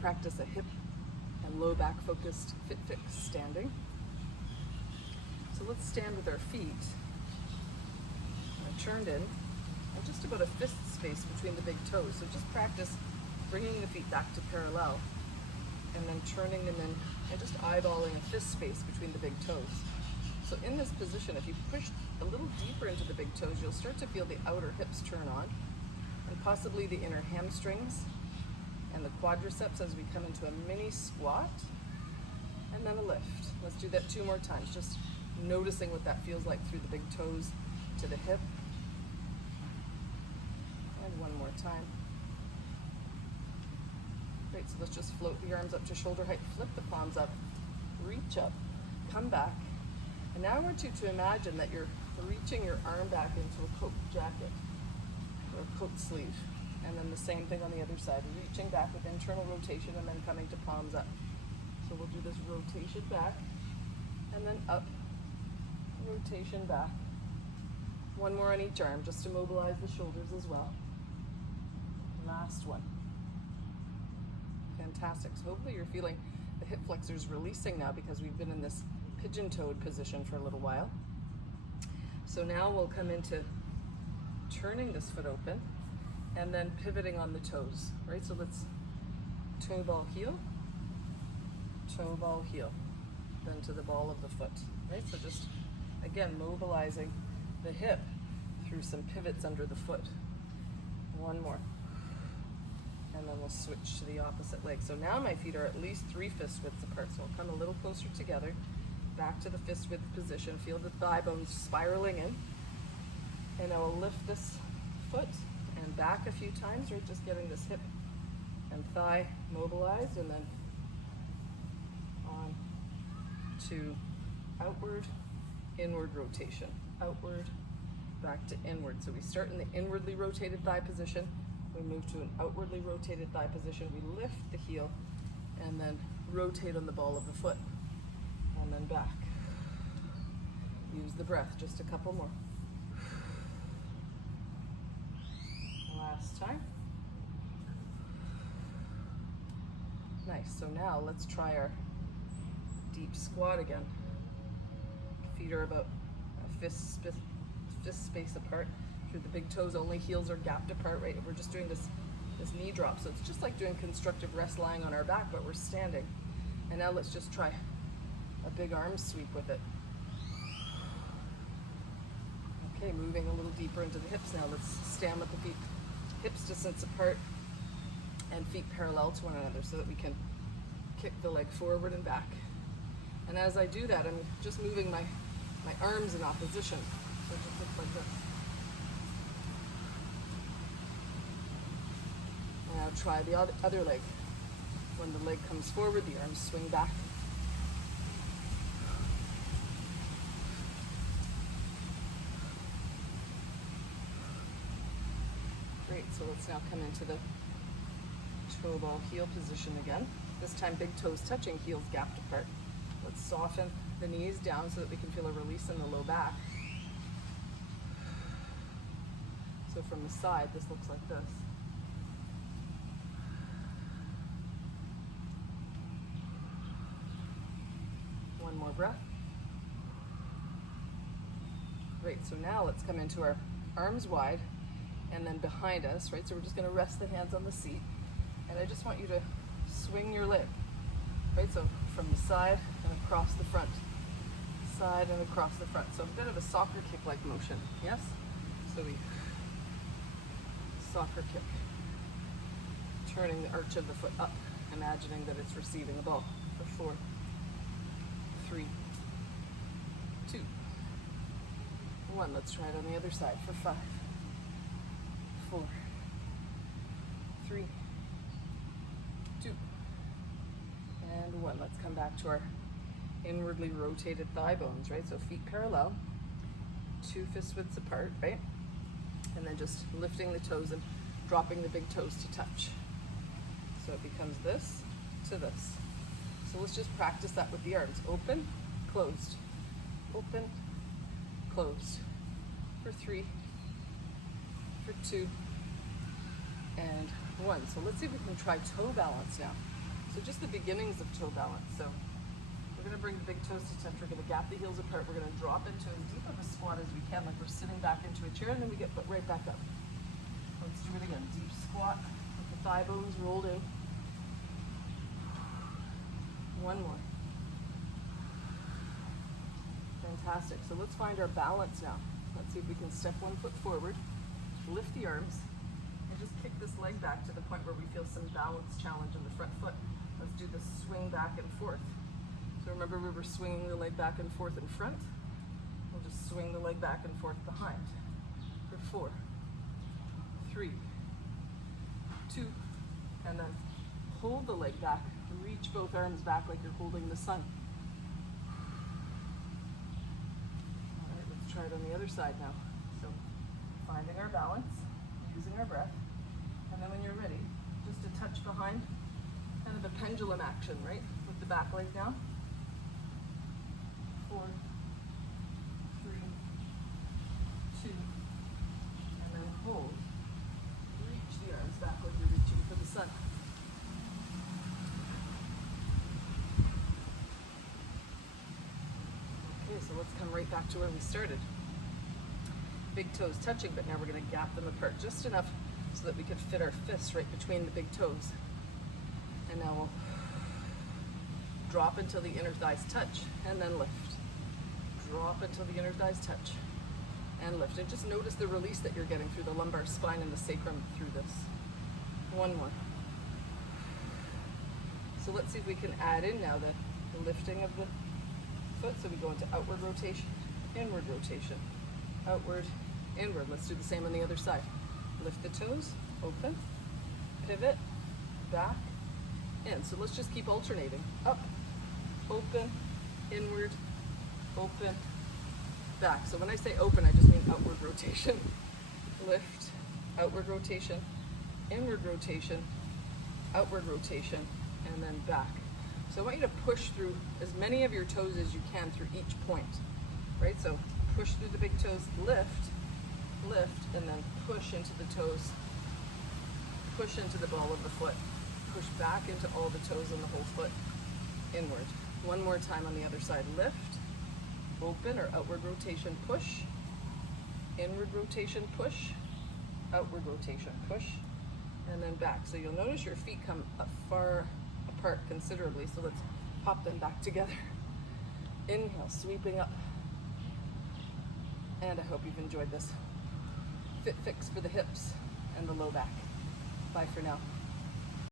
practice a hip and low back focused fit fix standing. So let's stand with our feet turned in and just about a fist space between the big toes. So just practice bringing the feet back to parallel and then turning them in and just eyeballing a fist space between the big toes. So in this position, if you push a little deeper into the big toes, you'll start to feel the outer hips turn on and possibly the inner hamstrings and the quadriceps as we come into a mini squat and then a lift. Let's do that 2 more times, just noticing what that feels like through the big toes to the hip. And 1 more time. Great, so let's just float the arms up to shoulder height, flip the palms up, reach up, come back. And now I want you to imagine that you're reaching your arm back into a coat jacket or a coat sleeve. And then the same thing on the other side, reaching back with internal rotation and then coming to palms up. So we'll do this rotation back and then up, rotation back. 1 more on each arm just to mobilize the shoulders as well. Last one. Fantastic. So hopefully you're feeling the hip flexors releasing now because we've been in this pigeon-toed position for a little while. So now we'll come into turning this foot open and then pivoting on the toes, right? So let's toe ball heel, then to the ball of the foot, right? So just, again, mobilizing the hip through some pivots under the foot. 1 more. And then we'll switch to the opposite leg. So now my feet are at least 3 fist widths apart. So I'll come a little closer together, back to the fist width position. Feel the thigh bones spiraling in. And I will lift this foot and back a few times, right? Just getting this hip and thigh mobilized, and then on to outward, inward rotation. Outward, back to inward. So we start in the inwardly rotated thigh position. We move to an outwardly rotated thigh position. We lift the heel and then rotate on the ball of the foot and then back. Use the breath, just a couple more. Last time. Nice, so now let's try our deep squat again. Feet are about a fist space apart. Through the big toes only, heels are gapped apart, right? We're just doing this knee drop. So it's just like doing constructive rest lying on our back, but we're standing. And now let's just try a big arm sweep with it. Okay, moving a little deeper into the hips now. Let's stand with the feet hips distance apart and feet parallel to one another so that we can kick the leg forward and back. And as I do that, I'm just moving my arms in opposition. So it just looks like this. Now try the other leg. When the leg comes forward, the arms swing back. Great, so let's now come into the toe ball heel position again. This time big toes touching, heels gapped apart. Let's soften the knees down so that we can feel a release in the low back. So from the side, this looks like this. One more breath. Great, so now let's come into our arms wide and then behind us, right? So we're just gonna rest the hands on the seat. And I just want you to swing your leg, right? So from the side and across the front. Side and across the front. So a bit of a soccer kick-like motion, yes? So we soccer kick. Turning the arch of the foot up, imagining that it's receiving a ball. For 4, 3, 2, 1. Let's try it on the other side for 5, 4, 3, 2, and 1. Let's come back to our inwardly rotated thigh bones, right? So feet parallel, 2 fist widths apart, right? And then just lifting the toes and dropping the big toes to touch. So it becomes this to this. So let's just practice that with the arms. Open, closed, open, closed. For 3, for 2, and 1. So let's see if we can try toe balance now. So just the beginnings of toe balance. So we're going to bring the big toes to touch. We're going to gap the heels apart. We're going to drop into as deep of a squat as we can, like we're sitting back into a chair, and then we get put right back up. Let's do it again. Deep squat with the thigh bones rolled in. One more. Fantastic. So let's find our balance now. Let's see if we can step one foot forward, lift the arms, and just kick this leg back to the point where we feel some balance challenge in the front foot. Let's do the swing back and forth. So remember, we were swinging the leg back and forth in front. We'll just swing the leg back and forth behind for 4, 3, 2, and then hold the leg back. Reach both arms back like you're holding the sun. All right, let's try it on the other side now. So finding our balance, using our breath, and then when you're ready, just a touch behind, kind of a pendulum action, right? With the back leg down. 4, 3, 2, and then hold. Reach the arms back like you're reaching for the sun. Okay, so let's come right back to where we started. Big toes touching, but now we're going to gap them apart just enough so that we can fit our fists right between the big toes. And now we'll drop until the inner thighs touch, and then lift. Drop until the inner thighs touch, and lift. And just notice the release that you're getting through the lumbar spine and the sacrum through this. One more. So let's see if we can add in now the lifting of the foot. So we go into outward rotation, inward rotation, outward, inward. Let's do the same on the other side. Lift the toes, open, pivot, back, in. So let's just keep alternating. Up, open, inward, open, back. So when I say open, I just mean outward rotation. Lift, outward rotation, inward rotation, outward rotation, and then back. So I want you to push through as many of your toes as you can through each point, right? So push through the big toes, lift, lift, and then push into the toes, push into the ball of the foot, push back into all the toes and the whole foot, inward. One more time on the other side. Lift, open or outward rotation, push, inward rotation, push, outward rotation, push, and then back. So you'll notice your feet come far apart considerably, so let's pop them back together. Inhale, sweeping up. And I hope you've enjoyed this. Fit fix for the hips and the low back. Bye for now.